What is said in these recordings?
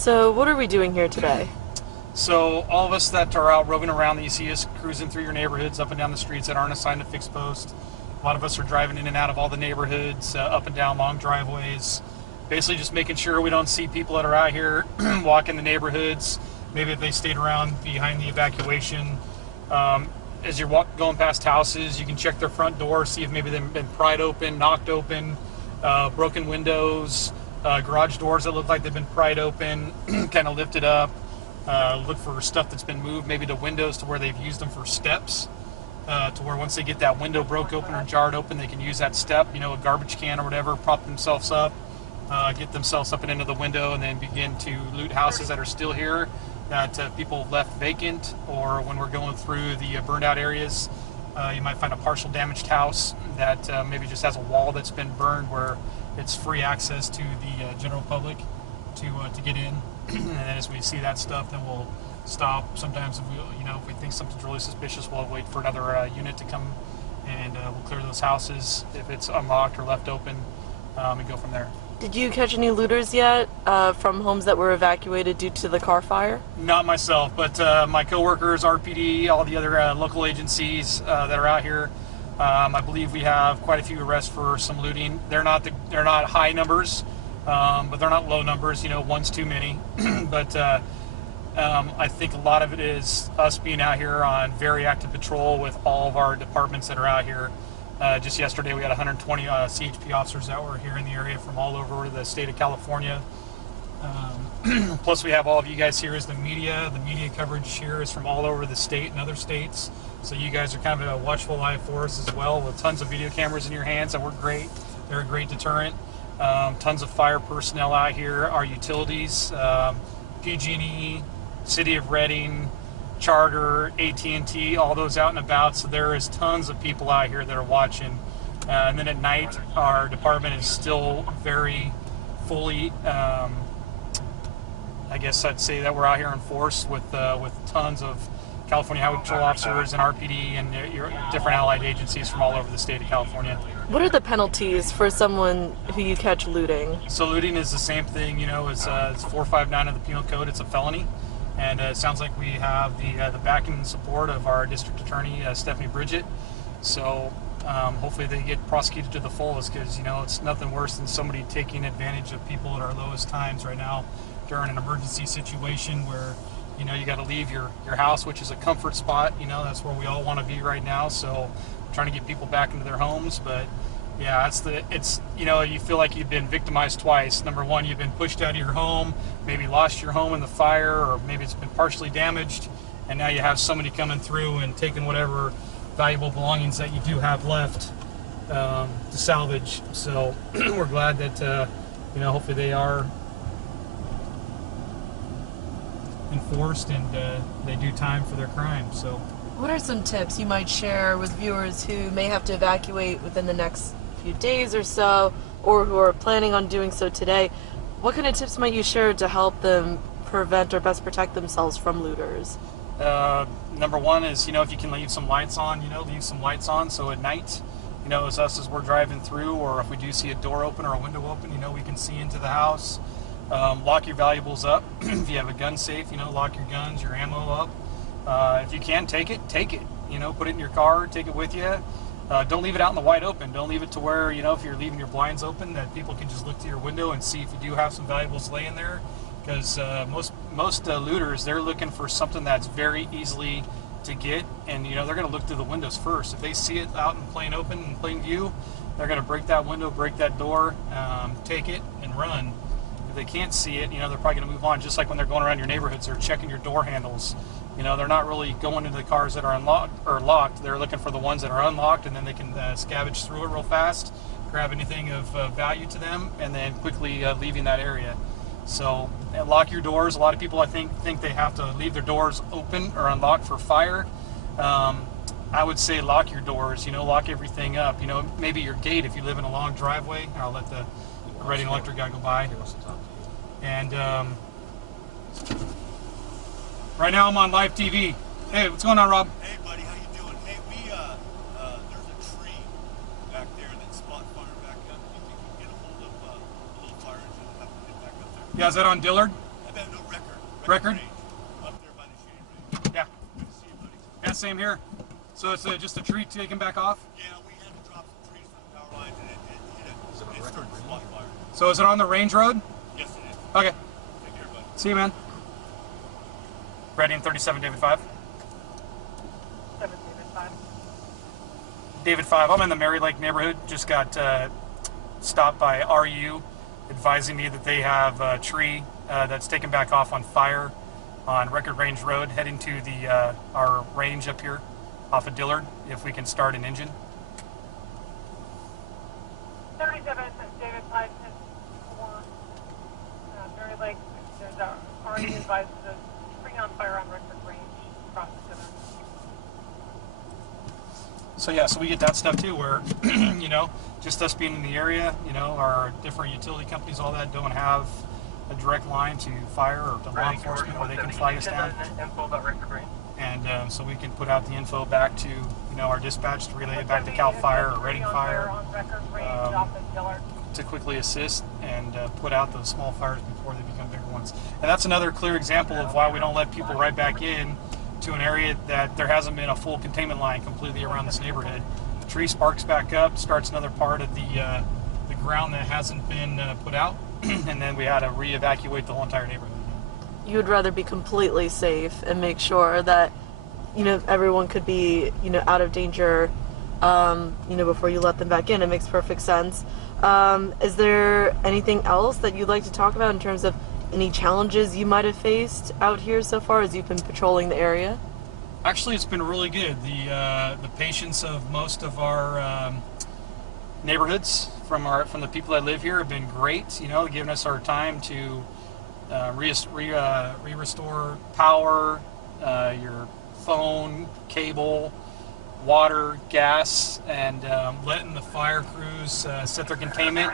So what are we doing here today? So all of us that are out roving around, that you see us cruising through your neighborhoods, up and down the streets that aren't assigned a fixed post. A lot of us are driving in and out of all the neighborhoods, up and down long driveways. Basically just making sure we don't see people that are out here walking the neighborhoods. Maybe if they stayed around behind the evacuation. As you're going past houses, you can check their front door, see if maybe they've been pried open, knocked open, broken windows, garage doors that look like they've been pried open, kind of lifted up. Look for stuff that's been moved, maybe the windows to where they've used them for steps, to where once they get that window broke open or jarred open, they can use that step, a garbage can or whatever, prop themselves up, get themselves up and into the window, and then begin to loot houses that are still here that people left vacant, or when we're going through the burned out areas, you might find a partial damaged house that maybe just has a wall that's been burned where it's free access to the general public to get in. And then as we see that stuff, then we'll stop. Sometimes if we think something's really suspicious, we'll wait for another unit to come, and we'll clear those houses if it's unlocked or left open, and go from there. Did you catch any looters yet from homes that were evacuated due to the car fire? Not myself, but my coworkers, RPD, all the other local agencies that are out here. I believe we have quite a few arrests for some looting. They're not high numbers, but they're not low numbers. One's too many. But I think a lot of it is us being out here on very active patrol with all of our departments that are out here. Just yesterday we had 120 CHP officers that were here in the area from all over the state of California. Plus we have all of you guys here as the media. The media coverage here is from all over the state and other states. So you guys are kind of a watchful eye for us as well, with tons of video cameras in your hands that work great. They're a great deterrent. Tons of fire personnel out here, our utilities, PG&E, City of Redding, Charter, AT&T, all those out and about. So there is tons of people out here that are watching. And then at night, our department is still very fully, I guess I'd say that we're out here in force with tons of California Highway Patrol officers and RPD and different allied agencies from all over the state of California. What are the penalties for someone who you catch looting? So looting is the same thing, as it's 459 of the Penal Code. It's a felony. And it sounds like we have the backing and support of our district attorney, Stephanie Bridget. So hopefully they get prosecuted to the fullest, because it's nothing worse than somebody taking advantage of people at our lowest times right now during an emergency situation where you got to leave your house, which is a comfort spot. That's where we all want to be right now. So trying to get people back into their homes, but yeah, you feel like you've been victimized twice. Number one, you've been pushed out of your home, maybe lost your home in the fire, or maybe it's been partially damaged, and now you have somebody coming through and taking whatever valuable belongings that you do have left to salvage. So we're glad that hopefully they are enforced and they do time for their crime. So What are some tips you might share with viewers who may have to evacuate within the next few days or so, or who are planning on doing so today? What kind of tips might you share to help them prevent or best protect themselves from looters? Number one is, if you can leave some lights on, leave some lights on. So at night, as we're driving through, or if we do see a door open or a window open, we can see into the house. Lock your valuables up. If you have a gun safe, lock your guns, your ammo up. If you can, take it. Put it in your car, take it with you. Don't leave it out in the wide open. Don't leave it to where, if you're leaving your blinds open, that people can just look to your window and see if you do have some valuables laying there. Because most looters, they're looking for something that's very easily to get, and they're going to look through the windows first. If they see it out in plain open, in plain view, they're going to break that window, break that door, take it, and run. If they can't see it, they're probably going to move on. Just like when they're going around your neighborhoods, they're checking your door handles. They're not really going into the cars that are unlocked or locked. They're looking for the ones that are unlocked, and then they can scavenge through it real fast, grab anything of value to them, and then quickly leaving that area. So lock your doors. A lot of people, I think they have to leave their doors open or unlocked for fire. I would say lock your doors. Lock everything up. Maybe your gate if you live in a long driveway. I'll let the Reading Electric guy go by. And right now I'm on live TV. Hey, what's going on, Rob? Hey, buddy, how you doing? Hey, there's a tree back there that spot fire back up. You think you can get a hold of a little fire engine and have to get back up there? Yeah, is that on Dillard? I bet no, Record? Range, up there by the shade range. Yeah. Good to see you, buddy. Yeah, same here. So it's just a tree taken back off? Yeah, we had to drop some trees from the power lines and it started to spot fire. So is it on the range road? Yes, it is. Okay. Take care, buddy. See you, man. Ready in 37, David 5. 7 David 5. David 5. I'm in the Mary Lake neighborhood. Just got stopped by RU advising me that they have a tree that's taken back off on fire on Record Range Road heading to the our range up here off of Dillard, if we can start an engine. 37 David 5 for Mary Lake. There's already advised the spring on fire on Record Range across the river. So yeah, so we get that stuff too, where you know, just us being in the area, you know, our different utility companies, all that, don't have a direct line to fire or to law enforcement where they can flag us down. Info about Record Range. And so we can put out the info back to, you know, our dispatch to relay it back to Cal Fire or Reading Fire to quickly assist and put out those small fires before they become bigger ones. And that's another clear example of why we don't let people right back in to an area that there hasn't been a full containment line completely around this neighborhood. The tree sparks back up, starts another part of the ground that hasn't been put out, and then we had to re-evacuate the whole entire neighborhood. You would rather be completely safe and make sure that, you know, everyone could be, you know, out of danger, you know, before you let them back in. It makes perfect sense. Is there anything else that you'd like to talk about in terms of any challenges you might have faced out here so far as you've been patrolling the area? Actually, it's been really good. The patience of most of our neighborhoods from the people that live here have been great. You know, giving us our time to restore power, your phone, cable, water, gas, and letting the fire crews set their containment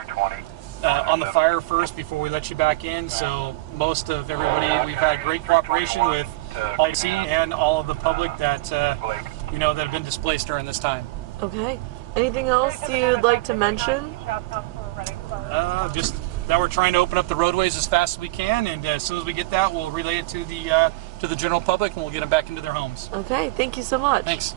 on the fire first before we let you back in. So most of everybody, we've had great cooperation with IT and all of the public that you know, that have been displaced during this time. Okay. Anything else you'd like to mention? Just that we're trying to open up the roadways as fast as we can, and as soon as we get that, we'll relay it to the general public, and we'll get them back into their homes. Okay. Thank you so much. Thanks.